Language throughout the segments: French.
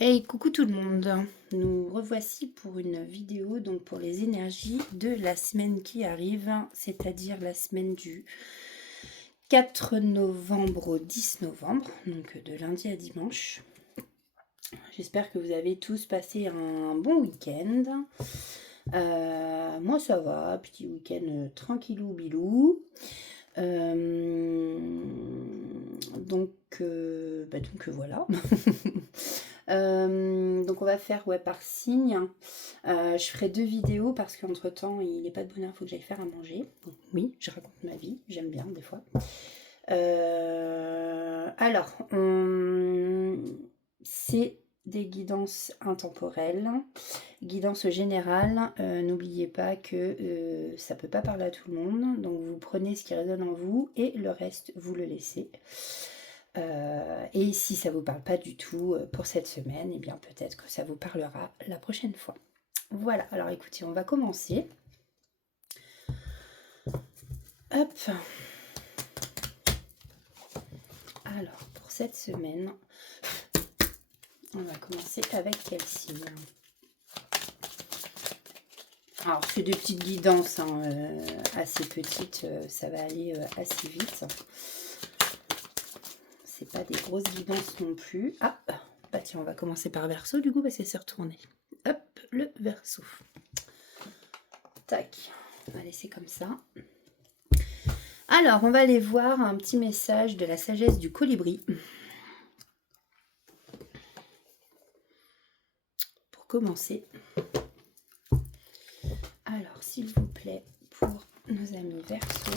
Hey, coucou tout le monde. Nous revoici pour une vidéo donc pour les énergies de la semaine qui arrive, c'est-à-dire la semaine du 4 novembre au 10 novembre, donc de lundi à dimanche. J'espère que vous avez tous passé un bon week-end. Moi ça va, petit week-end tranquillou bilou. Donc voilà. Donc on va faire par signe. Je ferai 2 vidéos parce qu'entre temps il n'est pas de bonne heure, il faut que j'aille faire à manger. Donc, oui, je raconte ma vie, j'aime bien des fois. Alors, c'est des guidances intemporelles, guidance générale. N'oubliez pas que ça peut pas parler à tout le monde, donc vous prenez ce qui résonne en vous et le reste vous le laissez. Et si ça vous parle pas du tout pour cette semaine, eh bien peut-être que ça vous parlera la prochaine fois. Voilà, alors écoutez, on va commencer. Hop. Alors, pour cette semaine, on va commencer avec quel signe? Alors, c'est des petites guidances, assez petites, ça va aller assez vite. C'est pas des grosses guidances non plus. Ah, bah tiens, on va commencer par Verseau du coup, parce que c'est retourné. Hop, le Verseau. Tac, on va laisser comme ça. Alors, on va aller voir un petit message de la sagesse du colibri. Pour commencer. Alors, s'il vous plaît, pour nos amis Verseau.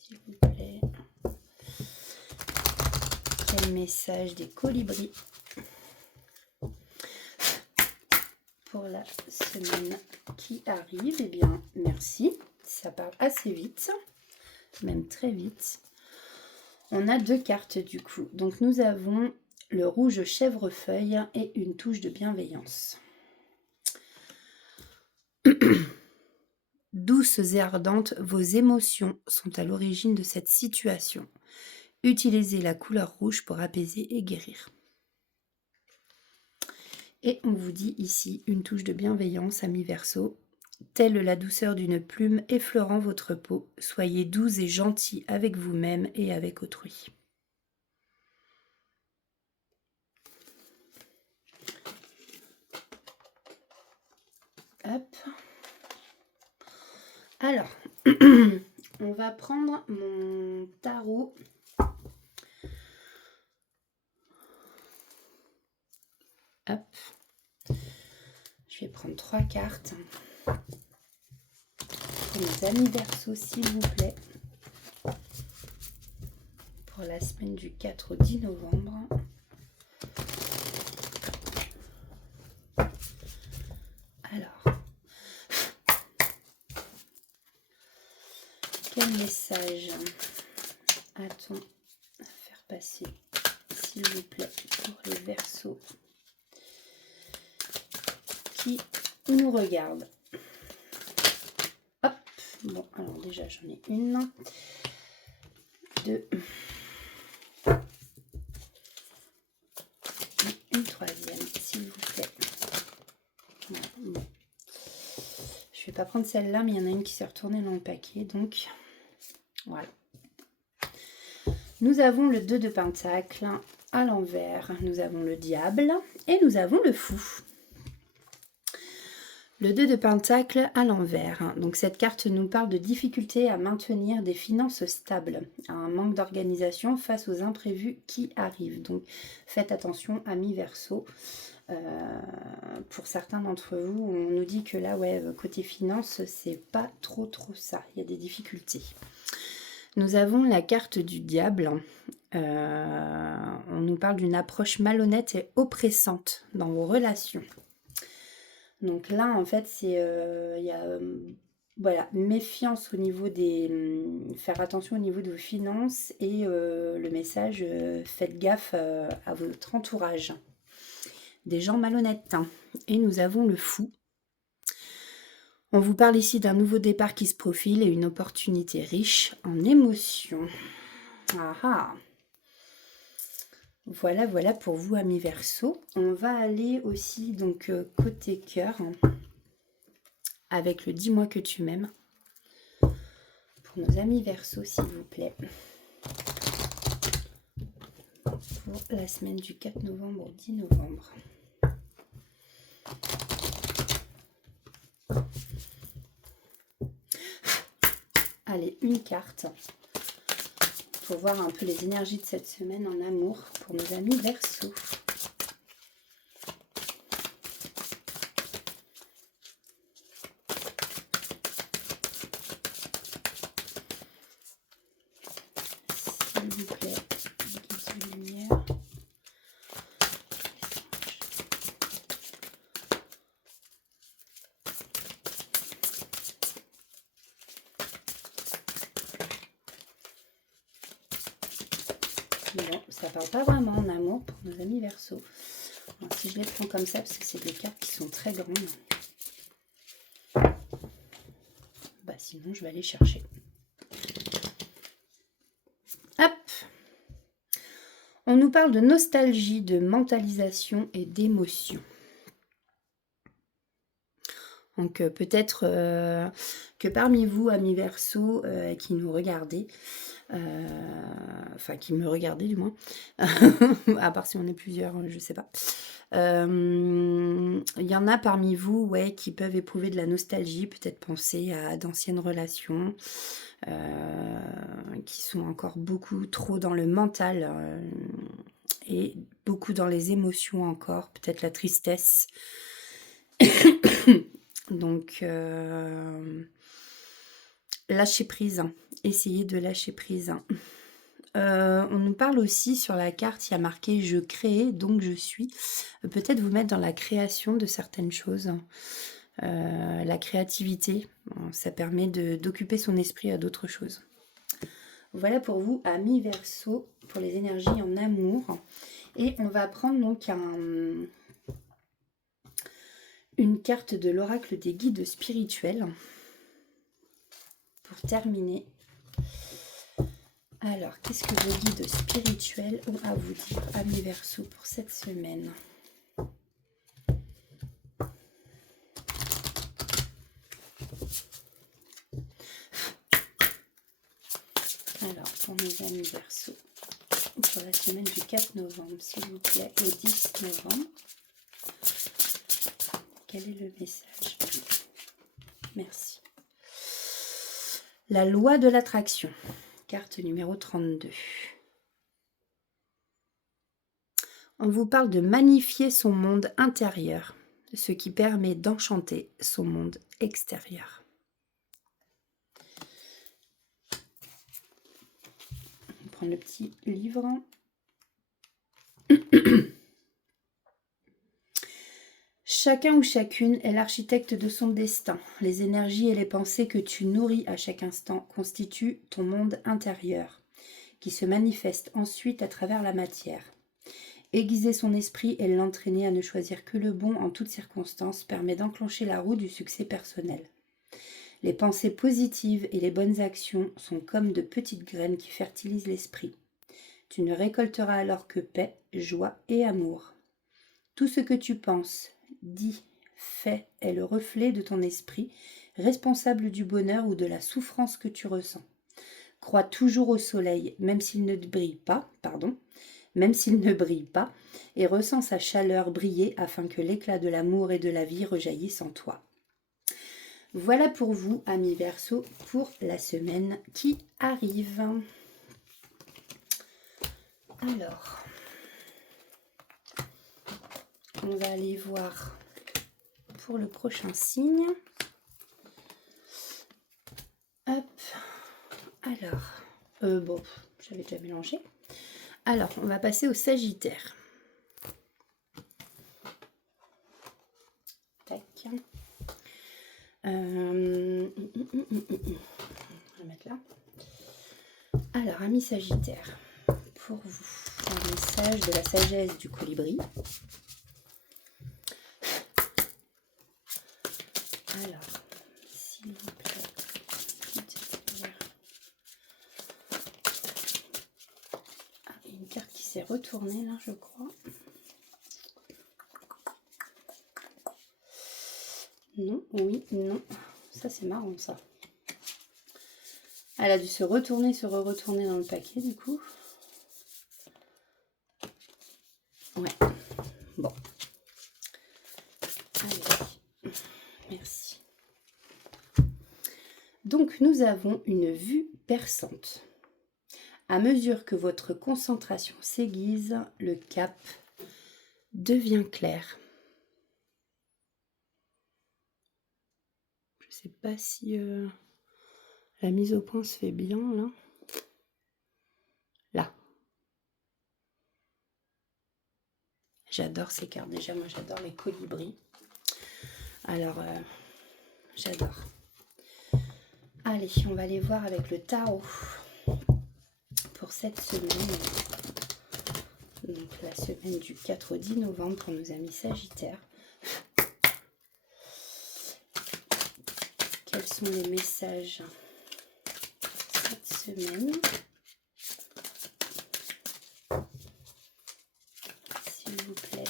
S'il vous plaît. Quel message des colibris pour la semaine qui arrive? Eh bien, merci. Ça parle assez vite, même très vite. On a 2 cartes du coup. Donc, nous avons le rouge chèvrefeuille et une touche de bienveillance. Douces et ardentes, vos émotions sont à l'origine de cette situation. Utilisez la couleur rouge pour apaiser et guérir. Et on vous dit ici une touche de bienveillance, amis Verseau. Telle la douceur d'une plume effleurant votre peau, soyez doux et gentils avec vous-même et avec autrui. Hop. Alors, on va prendre mon tarot. Hop. Je vais prendre 3 cartes. Pour mes amis Verseau, s'il vous plaît. Pour la semaine du 4 au 10 novembre. Alors, quel message a-t-on à faire passer, s'il vous plaît, pour les Verseaux qui nous regardent? Hop, bon, alors déjà j'en ai une, 2, une troisième, s'il vous plaît. Voilà, bon. Je vais pas prendre celle-là, mais il y en a une qui s'est retournée dans le paquet, donc voilà. Nous avons le 2 de Pentacle à l'envers, nous avons le diable et nous avons le fou. Le 2 de Pentacle à l'envers. Donc cette carte nous parle de difficultés à maintenir des finances stables, à un manque d'organisation face aux imprévus qui arrivent. Donc faites attention, amis Verseau. Pour certains d'entre vous, on nous dit que là, côté finance, c'est pas trop ça. Il y a des difficultés. Nous avons la carte du diable. On nous parle d'une approche malhonnête et oppressante dans vos relations. Donc là, en fait, c'est il y a voilà, méfiance au niveau des... faire attention au niveau de vos finances et le message, faites gaffe à votre entourage. Des gens malhonnêtes. Hein. Et nous avons le fou. On vous parle ici d'un nouveau départ qui se profile et une opportunité riche en émotions. Ah ah. Voilà, voilà pour vous, amis Verseau. On va aller aussi donc côté cœur avec le dis-moi que tu m'aimes. Pour nos amis Verseau, s'il vous plaît. Pour la semaine du 4 novembre au 10 novembre. Allez, une carte pour voir un peu les énergies de cette semaine en amour pour nos amis Verseau. S'il vous plaît, guide de lumière. Bon, ça parle pas vraiment en amour pour nos amis Verseau. Alors, si je les prends comme ça, parce que c'est des cartes qui sont très grandes, bah sinon je vais aller chercher. Hop! On nous parle de nostalgie, de mentalisation et d'émotion. Donc peut-être que parmi vous, amis Verseau, qui nous regardez, enfin qui me regardez du moins, à part si on est plusieurs, je sais pas. Il y en a parmi vous, ouais, qui peuvent éprouver de la nostalgie, peut-être penser à d'anciennes relations, qui sont encore beaucoup trop dans le mental et beaucoup dans les émotions encore, peut-être la tristesse. Donc, lâcher prise, essayez de lâcher prise. On nous parle aussi sur la carte, il y a marqué « Je crée, donc je suis ». Peut-être vous mettre dans la création de certaines choses. La créativité, ça permet d'occuper son esprit à d'autres choses. Voilà pour vous, amis Verseau, pour les énergies en amour. Et on va prendre donc une carte de l'oracle des guides spirituels pour terminer. Alors, qu'est-ce que vos guides spirituels ont à vous dire, amis Verseau, pour cette semaine? Alors, pour nos amis Verseau, pour la semaine du 4 novembre, s'il vous plaît, au 10 novembre, quel est le message? Merci. La loi de l'attraction, carte numéro 32. On vous parle de magnifier son monde intérieur, ce qui permet d'enchanter son monde extérieur. On va prendre le petit livre. Chacun ou chacune est l'architecte de son destin. Les énergies et les pensées que tu nourris à chaque instant constituent ton monde intérieur, qui se manifeste ensuite à travers la matière. Aiguiser son esprit et l'entraîner à ne choisir que le bon en toutes circonstances permet d'enclencher la roue du succès personnel. Les pensées positives et les bonnes actions sont comme de petites graines qui fertilisent l'esprit. Tu ne récolteras alors que paix, joie et amour. Tout ce que tu penses, dis, fais est le reflet de ton esprit, responsable du bonheur ou de la souffrance que tu ressens. Crois toujours au soleil, même s'il ne brille pas, et ressens sa chaleur briller afin que l'éclat de l'amour et de la vie rejaillisse en toi. Voilà pour vous, amis Verseau, pour la semaine qui arrive. Alors, on va aller voir pour le prochain signe. Hop. Alors, bon, j'avais déjà mélangé. Alors, on va passer au Sagittaire. Tac. On va mettre là. Alors, amis Sagittaire, pour vous, un message de la sagesse du colibri. Alors, s'il vous plaît, petite lumière. Ah, il a une carte qui s'est retournée là, je crois. Non, oui, non. Ça, c'est marrant, ça. Elle a dû se retourner, se re-retourner dans le paquet, du coup. Ouais. Bon. Allez. Merci. Donc, nous avons une vue perçante. À mesure que votre concentration s'aiguise, le cap devient clair. Je sais pas si la mise au point se fait bien, là. Là. J'adore ces cartes. Déjà, moi, j'adore les colibris. Alors, j'adore. Allez, on va aller voir avec le tarot pour cette semaine. Donc, la semaine du 4 au 10 novembre pour nos amis Sagittaires. Quels sont les messages cette semaine? S'il vous plaît.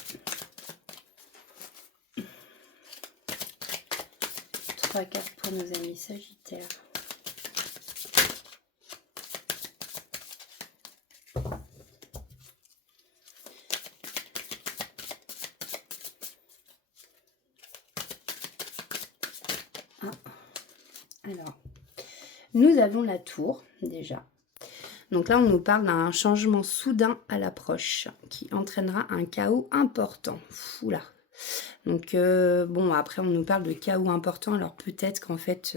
3 cartes pour nos amis Sagittaires. Alors, nous avons la tour, déjà. Donc là, on nous parle d'un changement soudain à l'approche qui entraînera un chaos important. Oula. Donc, bon, après, on nous parle de chaos important. Alors, peut-être qu'en fait,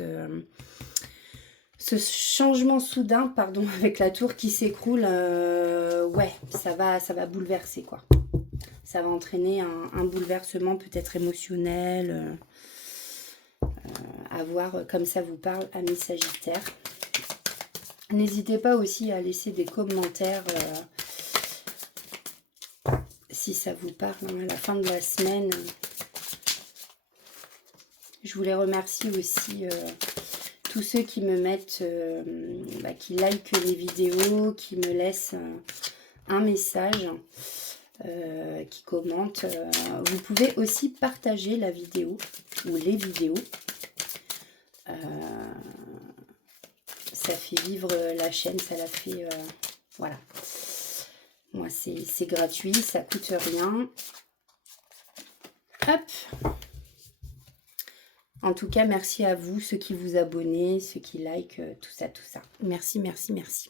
ce changement soudain, pardon, avec la tour qui s'écroule, ouais, ça va bouleverser, quoi. Ça va entraîner un bouleversement peut-être émotionnel, à voir comme ça vous parle, amis Sagittaires. N'hésitez pas aussi à laisser des commentaires si ça vous parle, hein, à la fin de la semaine. Je voulais remercier aussi tous ceux qui me mettent, qui likent les vidéos, qui me laissent un message, qui commentent. Vous pouvez aussi partager la vidéo ou les vidéos. Ça fait vivre la chaîne, ça la fait... voilà. Moi, c'est gratuit, ça coûte rien. Hop. En tout cas, merci à vous, ceux qui vous abonnez, ceux qui likent, tout ça, tout ça. Merci, merci, merci.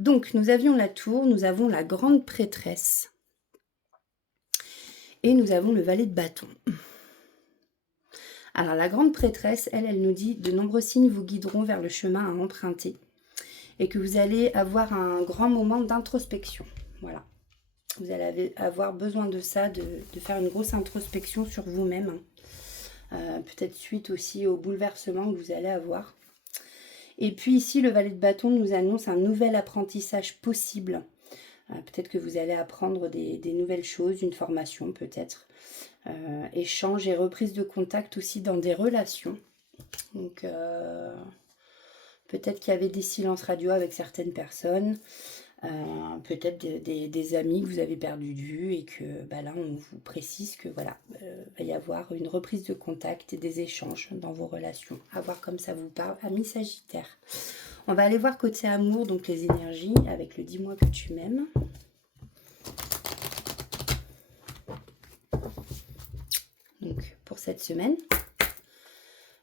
Donc, nous avions la tour, nous avons la grande prêtresse. Et nous avons le valet de bâton. Alors, la grande prêtresse, elle nous dit « De nombreux signes vous guideront vers le chemin à emprunter. » Et que vous allez avoir un grand moment d'introspection. Voilà. Vous allez avoir besoin de ça, de faire une grosse introspection sur vous-même. Peut-être suite aussi au bouleversement que vous allez avoir. Et puis ici, le valet de bâton nous annonce un nouvel apprentissage possible. Peut-être que vous allez apprendre des nouvelles choses, une formation peut-être. Échange et reprise de contact aussi dans des relations. Donc, peut-être qu'il y avait des silences radio avec certaines personnes. Peut-être des amis que vous avez perdu de vue et que là on vous précise que voilà, va y avoir une reprise de contact et des échanges dans vos relations. À voir comme ça vous parle, amis Sagittaires. On va aller voir côté amour, donc les énergies avec le dis-moi que tu m'aimes. Donc pour cette semaine,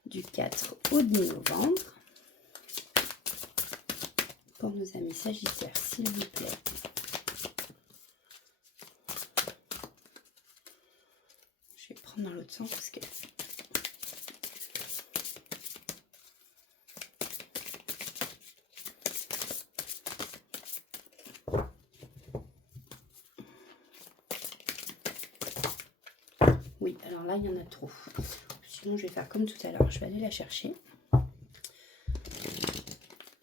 du 4 au 10 novembre. Pour nos amis Sagittaires, s'il vous plaît. Je vais prendre dans l'autre sens parce que... Oui, alors là, il y en a trop. Sinon, je vais faire comme tout à l'heure. Je vais aller la chercher.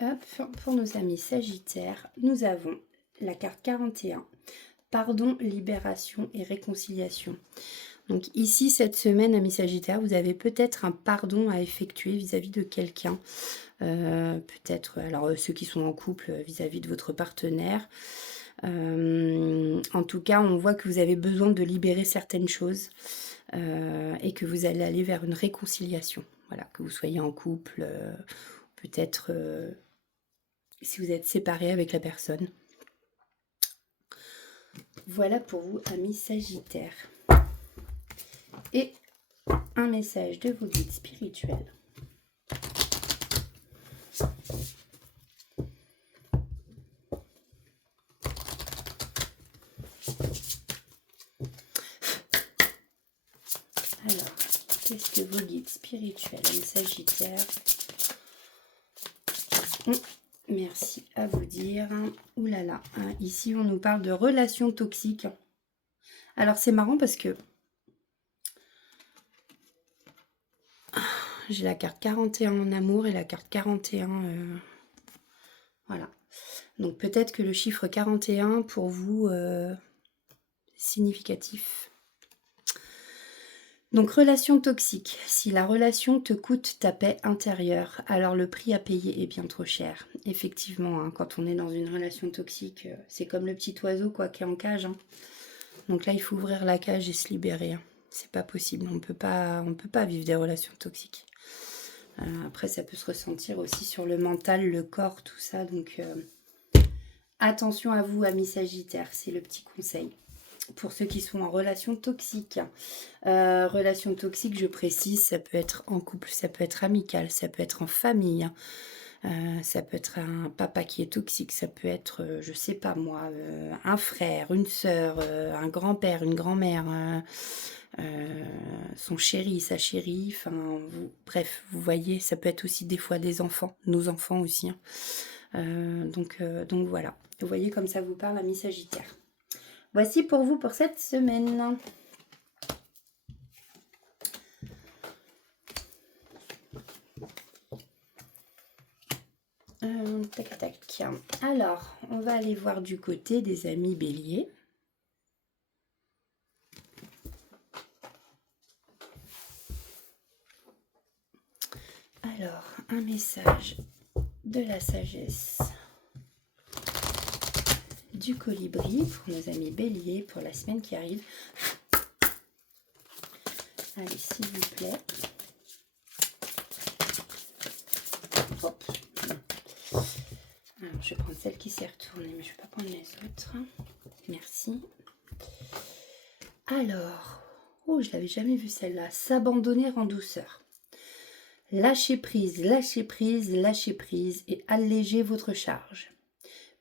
Hop, pour nos amis Sagittaires, nous avons la carte 41. Pardon, libération et réconciliation. Donc ici, cette semaine, amis Sagittaires, vous avez peut-être un pardon à effectuer vis-à-vis de quelqu'un. Peut-être, alors ceux qui sont en couple, vis-à-vis de votre partenaire. En tout cas, on voit que vous avez besoin de libérer certaines choses et que vous allez aller vers une réconciliation. Voilà, que vous soyez en couple, peut-être si vous êtes séparé avec la personne. Voilà pour vous, amis Sagittaires. Et un message de vos guides spirituels. Alors, qu'est-ce que vos guides spirituels, amis Sagittaires, merci à vous dire. Ouh là là, hein, ici on nous parle de relations toxiques. Alors c'est marrant parce que j'ai la carte 41 en amour et la carte 41... voilà. Donc peut-être que le chiffre 41 pour vous significatif. Donc relation toxique. Si la relation te coûte ta paix intérieure, alors le prix à payer est bien trop cher. Effectivement, hein, quand on est dans une relation toxique, c'est comme le petit oiseau quoi, qui est en cage. Hein. Donc là, il faut ouvrir la cage et se libérer. Hein. C'est pas possible. On peut pas vivre des relations toxiques. Après, ça peut se ressentir aussi sur le mental, le corps, tout ça. Donc attention à vous, amis Sagittaires, c'est le petit conseil. Pour ceux qui sont en relation toxique. Relation toxique, je précise, ça peut être en couple, ça peut être amical, ça peut être en famille. Ça peut être un papa qui est toxique, ça peut être, je sais pas moi, un frère, une sœur, un grand-père, une grand-mère, son chéri, sa chérie, enfin, bref, vous voyez, ça peut être aussi des fois des enfants, nos enfants aussi. Hein. Donc voilà, vous voyez comme ça vous parle, ami Sagittaire. Voici pour vous pour cette semaine. Tac, tac. Alors, on va aller voir du côté des amis Bélier. Alors, un message de la sagesse du colibri pour nos amis Bélier pour la semaine qui arrive. Allez, s'il vous plaît. Hop. Alors, je vais prendre celle qui s'est retournée, mais je ne vais pas prendre les autres. Merci. Alors, oh, je l'avais jamais vue celle-là. S'abandonner en douceur. Lâchez prise, lâchez prise, lâchez prise et allégez votre charge.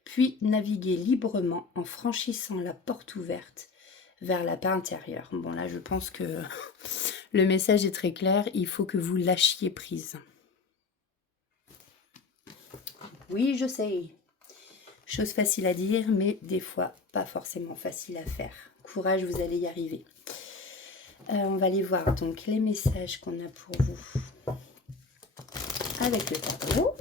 Puis naviguez librement en franchissant la porte ouverte vers la paix intérieure. Bon, là, je pense que le message est très clair. Il faut que vous lâchiez prise. Oui, je sais. Chose facile à dire, mais des fois, pas forcément facile à faire. Courage, vous allez y arriver. On va aller voir donc les messages qu'on a pour vous avec le tarot.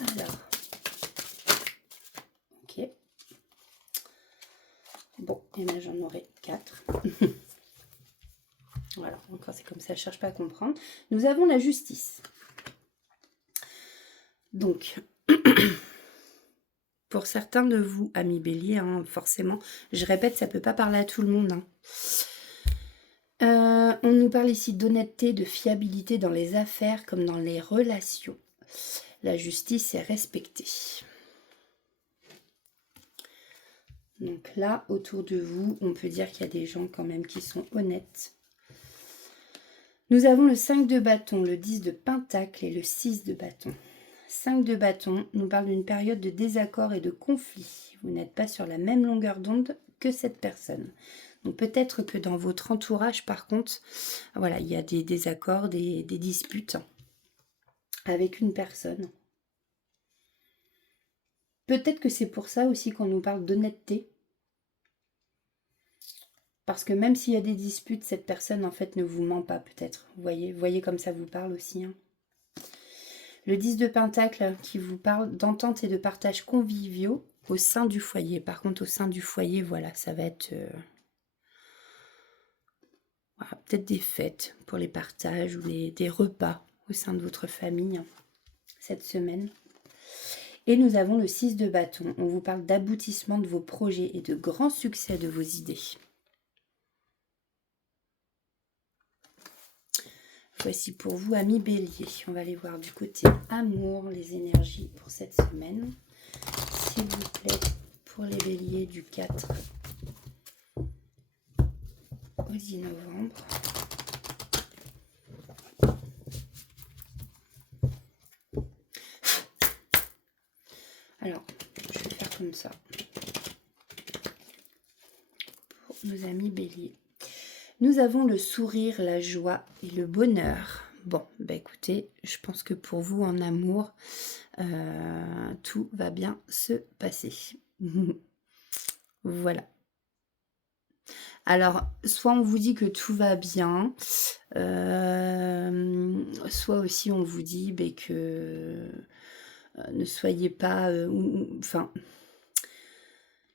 Alors, ok. Bon, et bien j'en aurai 4. Voilà, encore c'est comme ça, je ne cherche pas à comprendre. Nous avons la justice. Donc, pour certains de vous, amis Bélier, hein, forcément, je répète, ça ne peut pas parler à tout le monde. Hein. On nous parle ici d'honnêteté, de fiabilité dans les affaires comme dans les relations. La justice est respectée. Donc là, autour de vous, on peut dire qu'il y a des gens quand même qui sont honnêtes. Nous avons le 5 de bâton, le 10 de pentacle et le 6 de bâton. 5 de bâton nous parle d'une période de désaccord et de conflit. Vous n'êtes pas sur la même longueur d'onde que cette personne. Donc peut-être que dans votre entourage, par contre, voilà, il y a des désaccords, des disputes avec une personne. Peut-être que c'est pour ça aussi qu'on nous parle d'honnêteté. Parce que même s'il y a des disputes, cette personne en fait ne vous ment pas peut-être. Vous voyez comme ça vous parle aussi. Hein. Le 10 de pentacle qui vous parle d'entente et de partage conviviaux au sein du foyer. Par contre, au sein du foyer, voilà, ça va être voilà, peut-être des fêtes pour les partages ou des repas au sein de votre famille. cette semaine. Et nous avons le 6 de bâton. On vous parle d'aboutissement de vos projets et de grand succès de vos idées. Voici pour vous, amis bélier. On va aller voir du côté amour, les énergies pour cette semaine. S'il vous plaît, pour les béliers du 4 au 10 novembre. Alors, je vais faire comme ça. Pour nos amis béliers. Nous avons le sourire, la joie et le bonheur. Bon, bah écoutez, je pense que pour vous en amour, tout va bien se passer. Voilà. Alors, soit on vous dit que tout va bien, soit aussi on vous dit que ne soyez pas... enfin,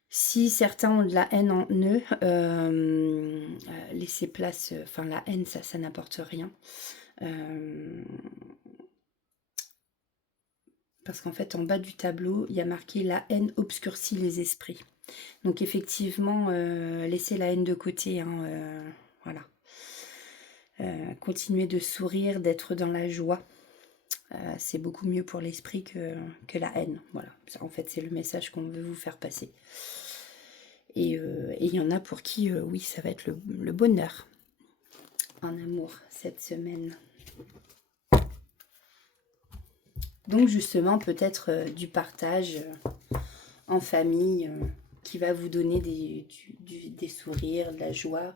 si certains ont de la haine en eux, laissez place... Enfin, la haine, ça n'apporte rien. Parce qu'en fait, en bas du tableau, il y a marqué « La haine obscurcit les esprits ». Donc effectivement, laissez la haine de côté. Hein, voilà. Continuez de sourire, d'être dans la joie. C'est beaucoup mieux pour l'esprit que la haine. Voilà. En fait, c'est le message qu'on veut vous faire passer. Et il y en a pour qui, oui, ça va être le bonheur en amour cette semaine. Donc justement, peut-être du partage en famille qui va vous donner des sourires, de la joie,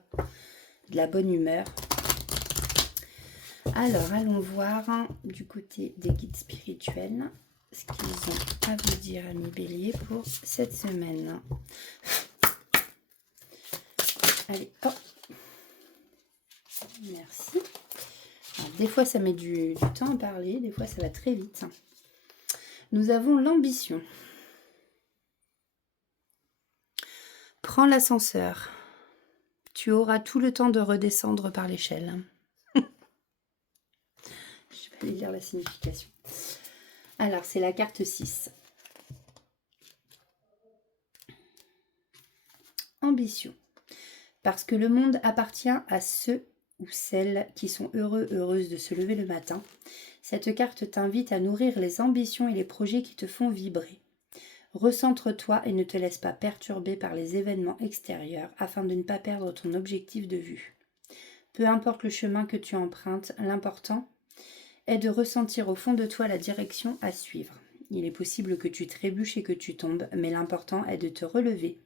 de la bonne humeur. Alors, allons voir du côté des guides spirituels ce qu'ils ont à vous dire, amis béliers, pour cette semaine. Allez, hop. Merci. Alors, des fois, ça met du temps à parler, des fois, ça va très vite. Nous avons l'ambition. Prends l'ascenseur. Tu auras tout le temps de redescendre par l'échelle. Je vais aller lire la signification. Alors, c'est la carte 6. Ambition. Parce que le monde appartient à ceux ou celles qui sont heureux, heureuses de se lever le matin, cette carte t'invite à nourrir les ambitions et les projets qui te font vibrer. Recentre-toi et ne te laisse pas perturber par les événements extérieurs afin de ne pas perdre ton objectif de vue. Peu importe le chemin que tu empruntes, l'important est de ressentir au fond de toi la direction à suivre. Il est possible que tu trébuches et que tu tombes, mais l'important est de te relever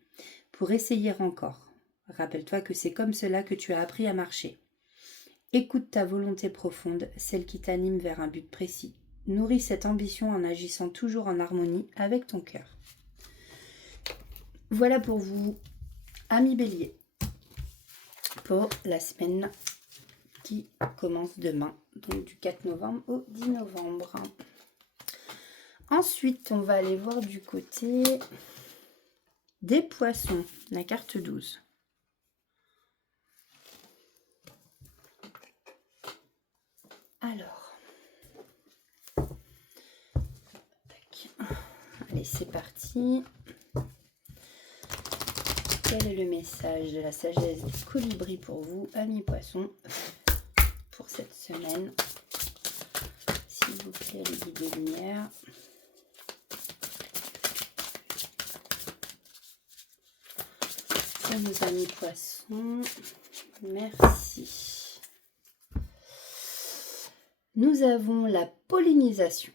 pour essayer encore. Rappelle-toi que c'est comme cela que tu as appris à marcher. Écoute ta volonté profonde, celle qui t'anime vers un but précis. Nourris cette ambition en agissant toujours en harmonie avec ton cœur. Voilà pour vous, amis béliers, pour la semaine qui commence demain, donc du 4 novembre au 10 novembre. Ensuite, on va aller voir du côté des poissons, la carte 12. Alors, tac. Allez, c'est parti. Quel est le message de la sagesse du colibri pour vous, amis poissons, pour cette semaine? S'il vous plaît, les guides de lumière. Pour nos amis poissons, merci. Nous avons la pollinisation.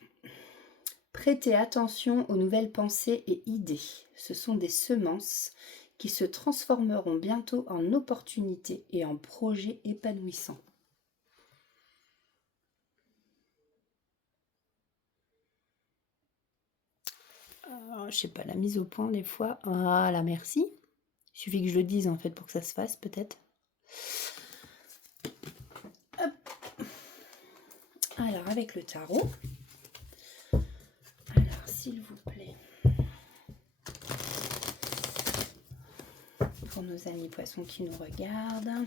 Prêtez attention aux nouvelles pensées et idées. Ce sont des semences qui se transformeront bientôt en opportunités et en projets épanouissants. Je sais pas, la mise au point des fois. Voilà, merci. Il suffit que je le dise en fait pour que ça se fasse peut-être. Hop. Alors avec le tarot. Alors s'il vous plaît. Pour nos amis poissons qui nous regardent.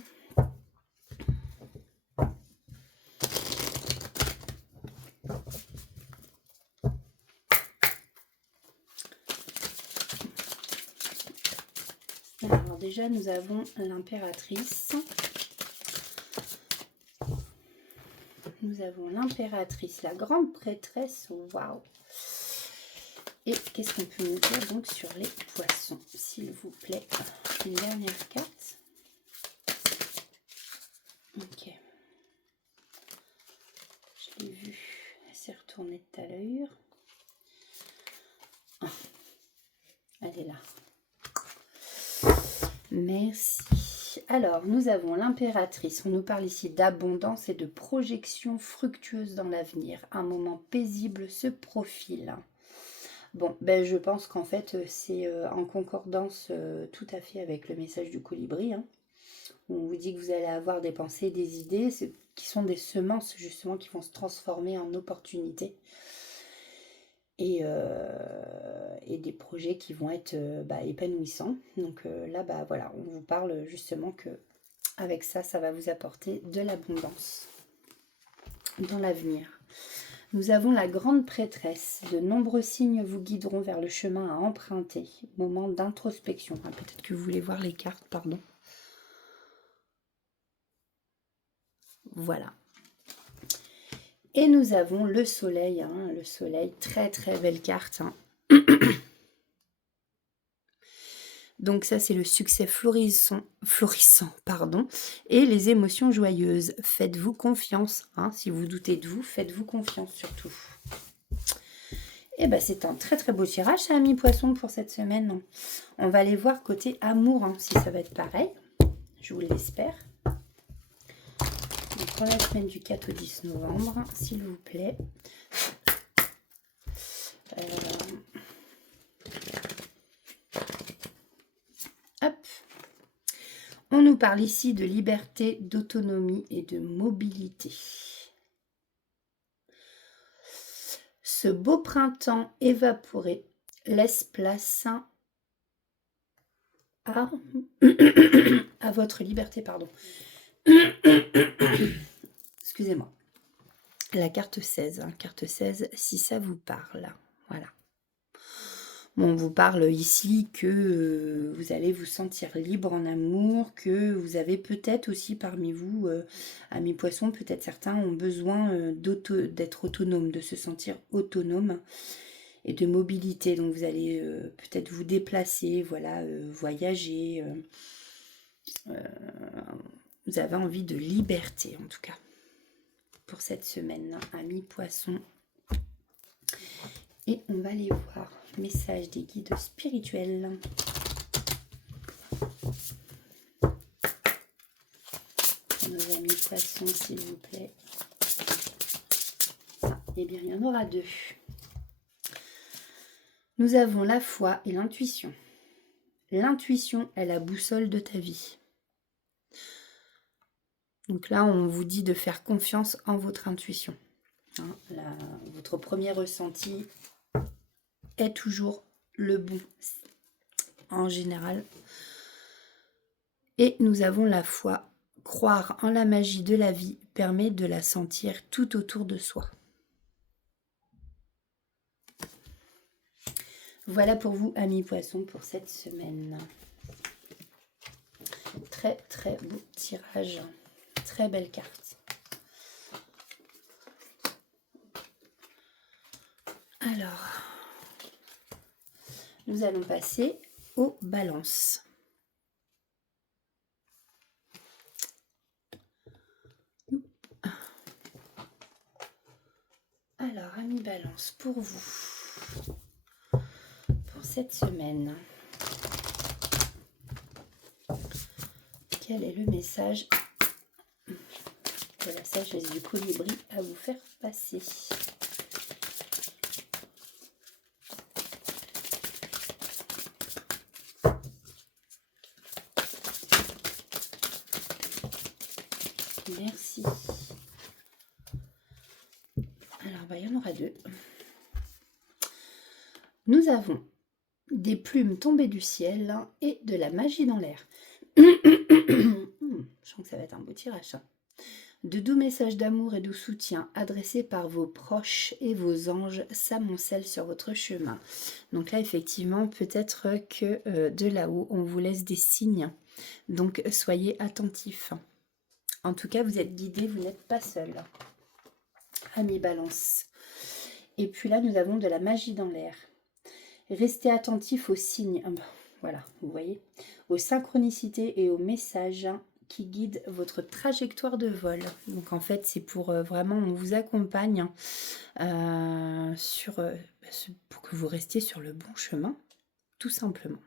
déjà, nous avons l'impératrice. Nous avons l'impératrice, la grande prêtresse. Waouh! Et qu'est-ce qu'on peut nous dire donc sur les poissons, s'il vous plaît? Une dernière carte. Ok. Je l'ai vue. Elle s'est retournée tout à l'heure. Ah. Elle est là. Merci. Alors, nous avons l'impératrice. On nous parle ici d'abondance et de projection fructueuse dans l'avenir. Un moment paisible se profile. Bon, ben je pense qu'en fait, c'est en concordance tout à fait avec le message du colibri. Hein. On vous dit que vous allez avoir des pensées, des idées, qui sont des semences justement qui vont se transformer en opportunités. Et des projets qui vont être épanouissants. Donc là, voilà, on vous parle justement que avec ça, ça va vous apporter de l'abondance dans l'avenir. Nous avons la grande prêtresse. De nombreux signes vous guideront vers le chemin à emprunter. Moment d'introspection. Ah, peut-être que vous voulez voir les cartes, pardon. Voilà. Et nous avons le soleil. Hein, le soleil, très très belle carte. Hein. Donc ça, c'est le succès florissant, et les émotions joyeuses. Faites-vous confiance. Hein, si vous doutez de vous, faites-vous confiance surtout. Et bien, c'est un très très beau tirage, ça, amis poissons, pour cette semaine. On va aller voir côté amour, hein, si ça va être pareil. Je vous l'espère. Pour la semaine du 4 au 10 novembre, s'il vous plaît. Hop. On nous parle ici de liberté, d'autonomie et de mobilité. Ce beau printemps évaporé laisse place à, à votre liberté, pardon. Excusez-moi. La carte 16, hein, carte 16, si ça vous parle. Voilà. Bon, on vous parle ici que vous allez vous sentir libre en amour, que vous avez peut-être aussi parmi vous, amis poissons, peut-être certains ont besoin d'être autonomes, de se sentir autonome et de mobilité. Donc vous allez peut-être vous déplacer, voilà, voyager. Vous avez envie de liberté en tout cas pour cette semaine, amis poissons. Et on va aller voir message des guides spirituels. Pour nos amis poissons, s'il vous plaît. Ah, eh bien, il y en aura deux. Nous avons la foi et l'intuition. L'intuition est la boussole de ta vie. Donc là, on vous dit de faire confiance en votre intuition. Hein, votre premier ressenti est toujours le bon en général. Et nous avons la foi. Croire en la magie de la vie permet de la sentir tout autour de soi. Voilà pour vous, amis poissons, pour cette semaine. Très très beau tirage. Très belle carte. Alors, nous allons passer aux balances. Alors, amis balance, pour vous, pour cette semaine, quel est le message de la sagesse du colibri à vous faire passer? Merci. Alors, il y en aura deux. Nous avons des plumes tombées du ciel et de la magie dans l'air. Je sens que ça va être un beau tirage. Ça. De doux messages d'amour et de soutien adressés par vos proches et vos anges s'amoncellent sur votre chemin. Donc là, effectivement, peut-être que de là-haut, on vous laisse des signes. Donc, soyez attentifs. En tout cas, vous êtes guidés, vous n'êtes pas seul. Amis Balance. Et puis là, nous avons de la magie dans l'air. Restez attentifs aux signes. Voilà, vous voyez. Aux synchronicités et aux messages qui guide votre trajectoire de vol. Donc en fait, c'est pour vraiment, on vous accompagne pour que vous restiez sur le bon chemin, tout simplement.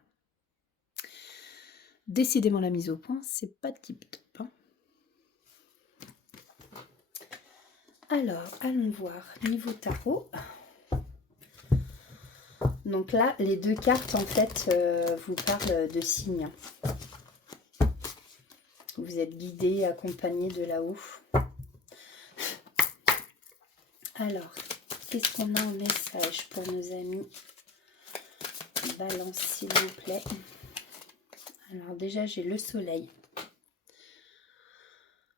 Décidément, la mise au point, c'est pas tip top. Alors, allons voir niveau tarot. Donc là, les deux cartes, en fait, vous parlent de signes. Vous êtes guidé, accompagné de là-haut. Alors, qu'est-ce qu'on a en message pour nos amis Balance, s'il vous plaît. Alors déjà, j'ai le soleil.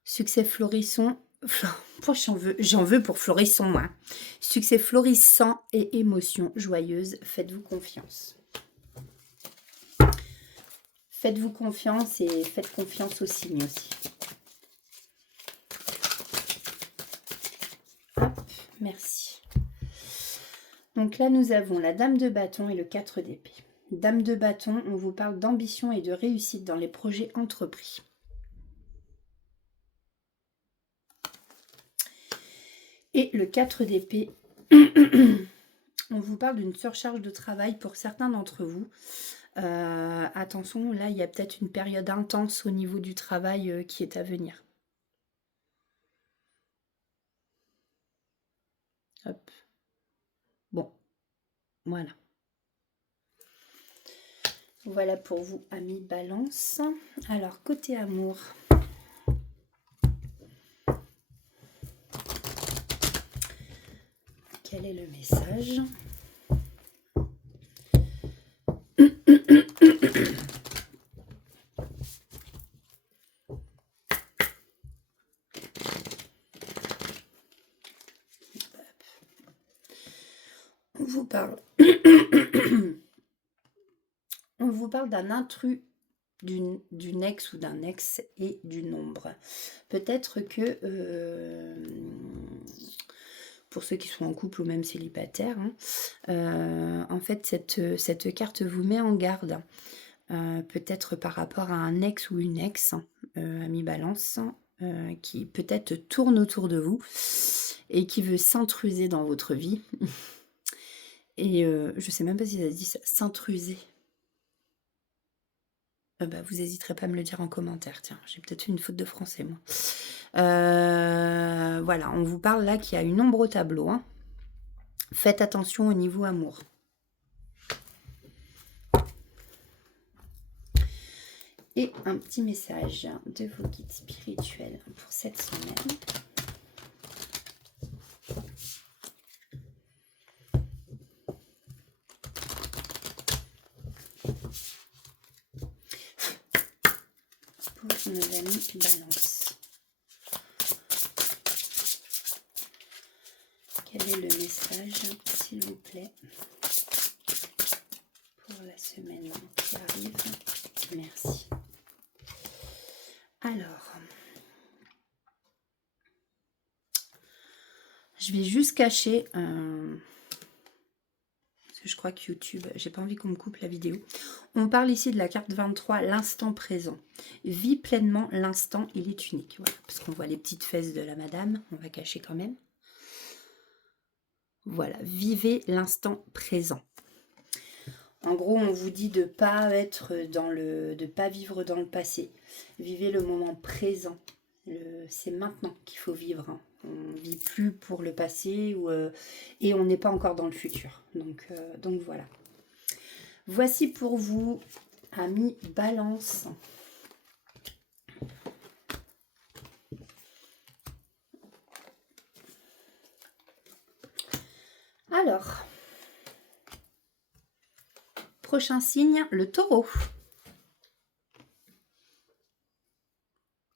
Succès florissant. J'en veux pour florisson, moi. Succès florissant et émotion joyeuse. Faites-vous confiance. Faites-vous confiance et faites confiance aux signes aussi. Hop, merci. Donc là, nous avons la Dame de bâton et le 4 d'épée. Dame de bâton, on vous parle d'ambition et de réussite dans les projets entrepris. Et le 4 d'épée, on vous parle d'une surcharge de travail pour certains d'entre vous. Attention, là, il y a peut-être une période intense au niveau du travail qui est à venir. Hop. Bon, voilà. Voilà pour vous, amis Balance. Alors, côté amour. Quel est le message? On vous parle. On vous parle d'un intrus, d'une ex ou d'un ex et d'une ombre. Peut-être que pour ceux qui sont en couple ou même célibataires, en fait, cette carte vous met en garde. Peut-être par rapport à un ex ou une ex, ami Balance, qui peut-être tourne autour de vous et qui veut s'intruser dans votre vie. Et je sais même pas si ça se dit ça, s'intruser. Vous n'hésiterez pas à me le dire en commentaire. Tiens, j'ai peut-être eu une faute de français, moi. Voilà, on vous parle là qu'il y a une ombre au tableau. Hein. Faites attention au niveau amour. Et un petit message de vos guides spirituels pour cette semaine. Pour nos amis Balance. Quel est le message, s'il vous plaît, pour la semaine qui arrive? Merci. Alors, je vais juste cacher, parce que je crois que YouTube, j'ai pas envie qu'on me coupe la vidéo. On parle ici de la carte 23, l'instant présent. Vis pleinement l'instant, il est unique. Voilà, parce qu'on voit les petites fesses de la madame, on va cacher quand même. Voilà, vivez l'instant présent. En gros, on vous dit de pas pas vivre dans le passé. Vivez le moment présent. C'est maintenant qu'il faut vivre. Hein. On ne vit plus pour le passé et on n'est pas encore dans le futur. Donc voilà. Voici pour vous, amis Balance. Alors, prochain signe, le taureau.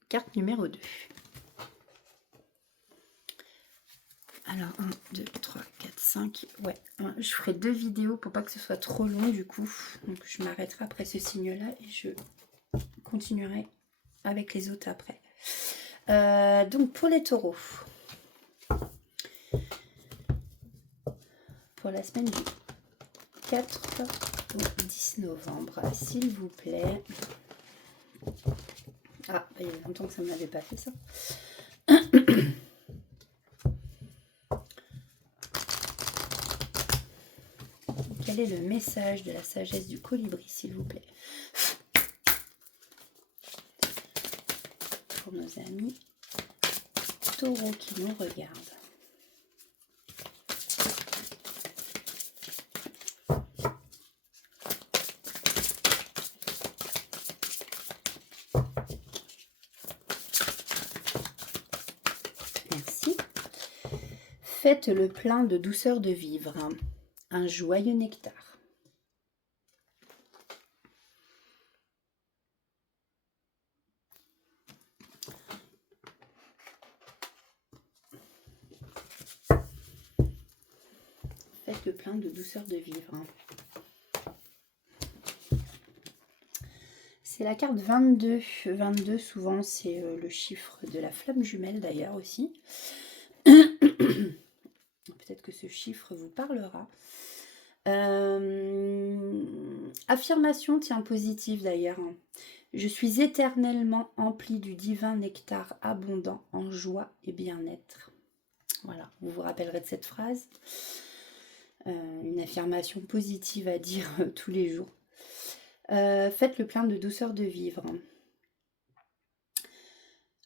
Carte numéro 2. Alors, 1, 2, 3, 4, 5. Ouais, je ferai 2 vidéos pour pas que ce soit trop long du coup. Donc, je m'arrêterai après ce signe-là et je continuerai avec les autres après. Donc, pour les taureaux, pour la semaine du 4 au 10 novembre, s'il vous plaît. Ah, il y a longtemps que ça ne m'avait pas fait ça. Quel est le message de la sagesse du colibri, s'il vous plaît? Pour nos amis taureaux qui nous regardent. Merci. Faites le plein de douceur de vivre, un joyeux nectar. Faites le plein de douceur de vivre. C'est la carte 22. 22, souvent, c'est le chiffre de la flamme jumelle d'ailleurs aussi. Peut-être que ce chiffre vous parlera. Affirmation, tiens, positive d'ailleurs. Je suis éternellement empli du divin nectar abondant en joie et bien-être. Voilà, vous vous rappellerez de cette phrase. Une affirmation positive à dire tous les jours. Faites le plein de douceur de vivre.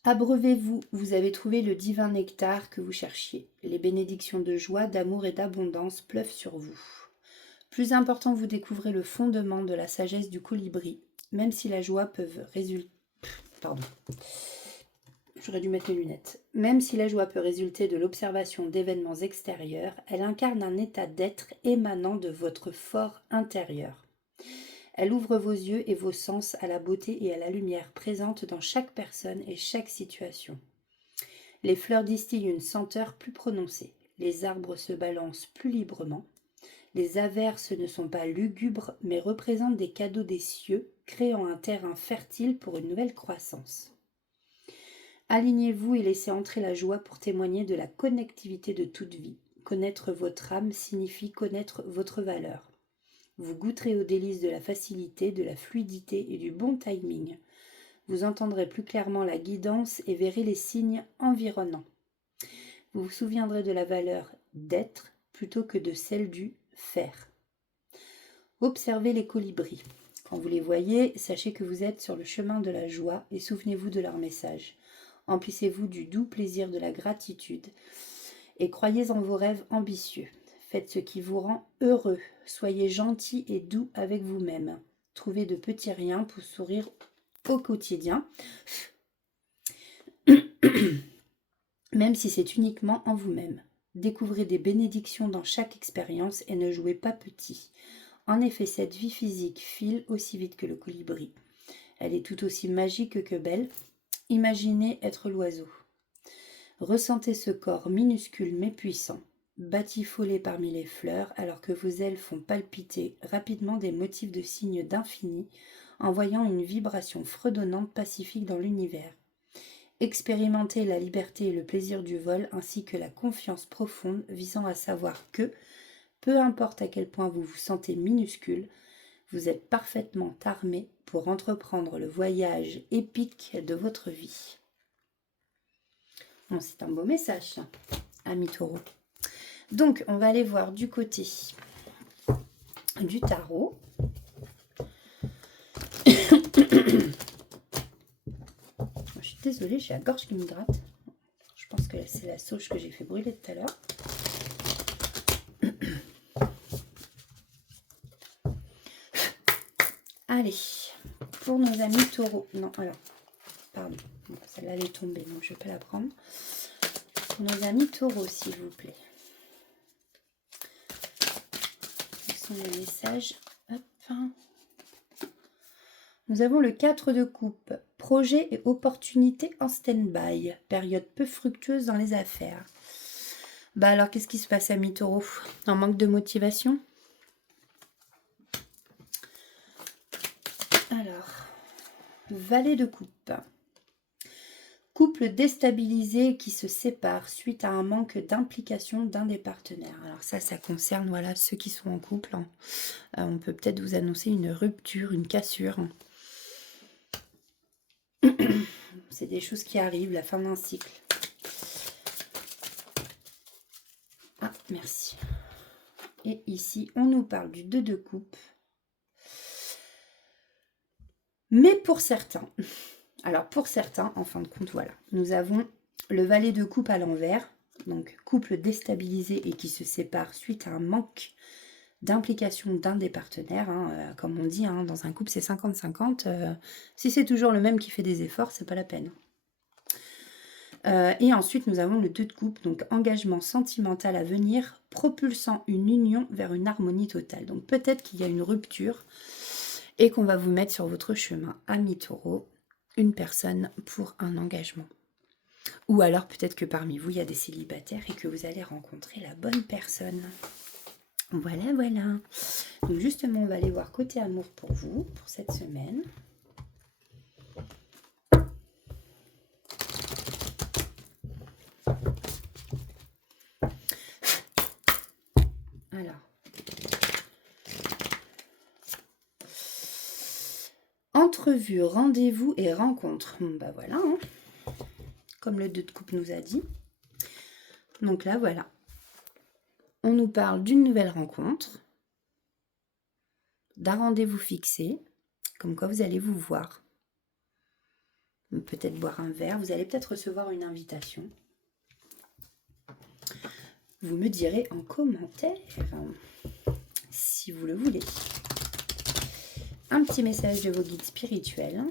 Abreuvez-vous, vous avez trouvé le divin nectar que vous cherchiez. Les bénédictions de joie, d'amour et d'abondance pleuvent sur vous. Plus important, vous découvrez le fondement de la sagesse du colibri, même si la joie peut résulter... Pardon. J'aurais dû mettre mes lunettes. Même si la joie peut résulter de l'observation d'événements extérieurs, elle incarne un état d'être émanant de votre fort intérieur. Elle ouvre vos yeux et vos sens à la beauté et à la lumière présente dans chaque personne et chaque situation. Les fleurs distillent une senteur plus prononcée. Les arbres se balancent plus librement. Les averses ne sont pas lugubres, mais représentent des cadeaux des cieux, créant un terrain fertile pour une nouvelle croissance. Alignez-vous et laissez entrer la joie pour témoigner de la connectivité de toute vie. Connaître votre âme signifie connaître votre valeur. Vous goûterez aux délices de la facilité, de la fluidité et du bon timing. Vous entendrez plus clairement la guidance et verrez les signes environnants. Vous vous souviendrez de la valeur d'être plutôt que de celle du faire. Observez les colibris. Quand vous les voyez, sachez que vous êtes sur le chemin de la joie et souvenez-vous de leur message. Emplissez-vous du doux plaisir de la gratitude et croyez en vos rêves ambitieux. Faites ce qui vous rend heureux. Soyez gentil et doux avec vous-même. Trouvez de petits riens pour sourire au quotidien, même si c'est uniquement en vous-même. Découvrez des bénédictions dans chaque expérience et ne jouez pas petit. En effet, cette vie physique file aussi vite que le colibri. Elle est tout aussi magique que belle. Imaginez être l'oiseau. Ressentez ce corps minuscule mais puissant, batifolé parmi les fleurs alors que vos ailes font palpiter rapidement des motifs de signes d'infini, envoyant une vibration fredonnante pacifique dans l'univers. Expérimentez la liberté et le plaisir du vol ainsi que la confiance profonde visant à savoir que, peu importe à quel point vous vous sentez minuscule, vous êtes parfaitement armé pour entreprendre le voyage épique de votre vie. Bon, c'est un beau message, ça, amis taureaux. Donc, on va aller voir du côté du tarot. Je suis désolée, j'ai la gorge qui me gratte. Je pense que c'est la sauge que j'ai fait brûler tout à l'heure. Allez, pour nos amis taureaux. Non, alors, pardon. Bon, celle-là, elle est tombée, donc je peux la prendre. Pour nos amis taureaux, s'il vous plaît. Quels sont les messages? Hop. Nous avons le 4 de coupe. Projet et opportunités en stand-by. Période peu fructueuse dans les affaires. Bah alors, qu'est-ce qui se passe à mi-taureau? En manque de motivation? Alors, valet de coupe. Couple déstabilisé qui se sépare suite à un manque d'implication d'un des partenaires. Alors ça concerne voilà, ceux qui sont en couple. Hein. On peut peut-être vous annoncer une rupture, une cassure. C'est des choses qui arrivent, la fin d'un cycle. Ah, merci. Et ici, on nous parle du 2 de coupe. Mais pour certains, alors pour certains, en fin de compte, voilà, nous avons le valet de coupe à l'envers. Donc, couple déstabilisé et qui se sépare suite à un manque d'implication d'un des partenaires. Hein, comme on dit, hein, dans un couple, c'est 50-50. Si c'est toujours le même qui fait des efforts, c'est pas la peine. Et ensuite, nous avons le 2 de coupe, donc engagement sentimental à venir, propulsant une union vers une harmonie totale. Donc peut-être qu'il y a une rupture et qu'on va vous mettre sur votre chemin, ami taureau, une personne pour un engagement. Ou alors peut-être que parmi vous, il y a des célibataires et que vous allez rencontrer la bonne personne. Voilà, voilà. Donc justement, on va aller voir côté amour pour vous, pour cette semaine. Alors. Entrevue, rendez-vous et rencontre. Bah voilà, hein. Comme le 2 de coupe nous a dit. Donc là, voilà. On nous parle d'une nouvelle rencontre, d'un rendez-vous fixé, comme quoi vous allez vous voir. Peut-être boire un verre, vous allez peut-être recevoir une invitation. Vous me direz en commentaire si vous le voulez. Un petit message de vos guides spirituels.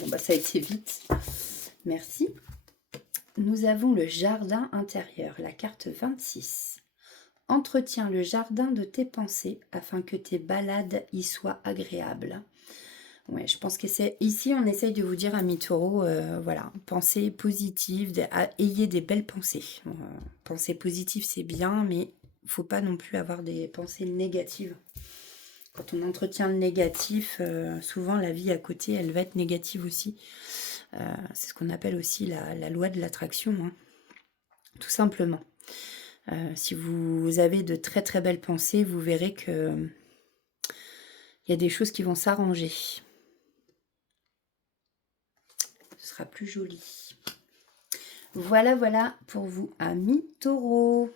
Bon bah ça a été vite. Merci. Nous avons le jardin intérieur, la carte 26. Entretiens le jardin de tes pensées afin que tes balades y soient agréables. Ouais, je pense que c'est ici on essaye de vous dire à mi-taureau, voilà, pensez positive, ayez des belles pensées. Pensées positives c'est bien, mais il faut pas non plus avoir des pensées négatives. Quand on entretient le négatif, souvent la vie à côté, elle va être négative aussi. C'est ce qu'on appelle aussi la loi de l'attraction, hein, tout simplement. Si vous avez de très très belles pensées, vous verrez que il y a des choses qui vont s'arranger. Ce sera plus joli. Voilà, voilà pour vous, amis taureaux.